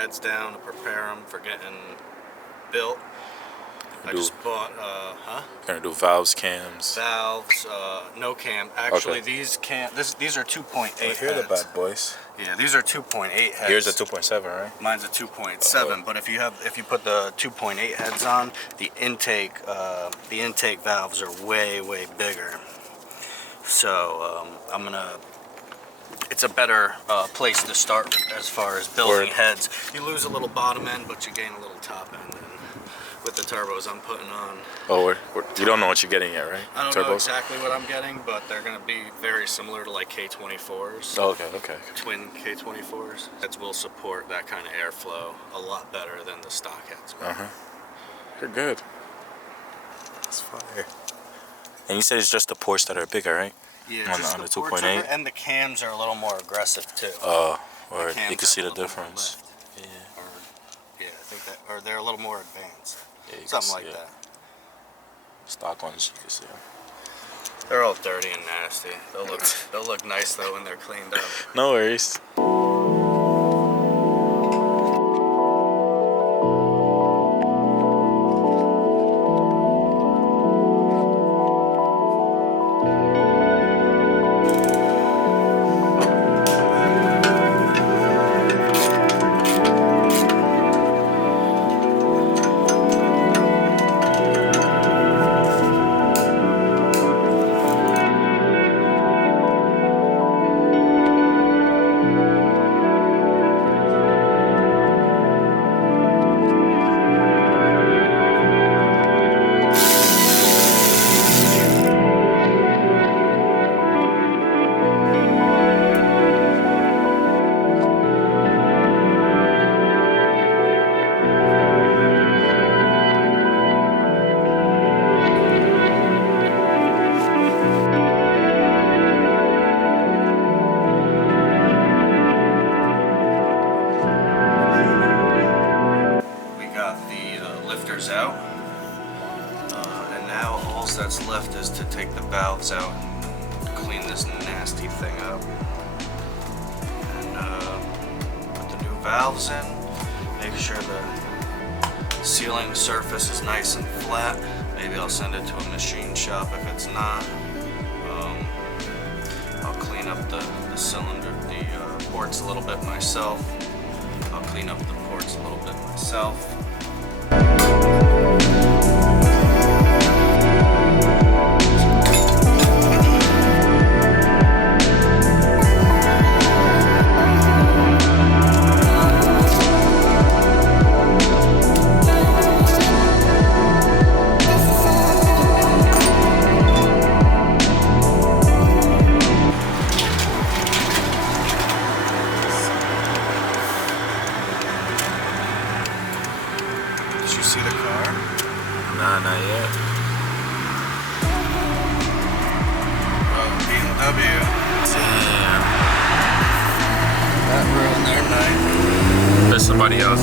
heads down to prepare them for getting built. I just bought, Gonna do valves, cams. Valves, no cam. Actually, Okay. these are 2.8 Here heads. are the bad boys. Yeah, these are 2.8 heads. Here's a 2.7, right? Mine's a 2.7, but if you put the 2.8 heads on, the intake valves are way bigger. So it's a better place to start as far as building heads. You lose a little bottom end, but you gain a little top end. And with the turbos I'm putting on. Oh, you don't know what you're getting yet, right? I don't know exactly what I'm getting, but they're going to be very similar to like K24s. Oh, okay. Twin K24s. Heads will support that kind of airflow a lot better than the stock heads. You're good. That's fire. And you said it's just the ports that are bigger, right? Yeah, on the 2.8. And the cams are a little more aggressive too. Oh, or you can see the difference. Yeah. I think that, or they're a little more advanced. Yeah, something like that. Stock ones, you can see them. They're all dirty and nasty. They'll look nice though when they're cleaned up. No worries. Out, and now all that's left is to take the valves out and clean this nasty thing up and put the new valves in, make sure the sealing surface is nice and flat. Maybe I'll send it to a machine shop. If it's not, I'll clean up the cylinder, the ports a little bit myself. I'll clean up the ports a little bit myself. See the car? Nah, not yet. BMW. Damn. That ruined their night. There's somebody else.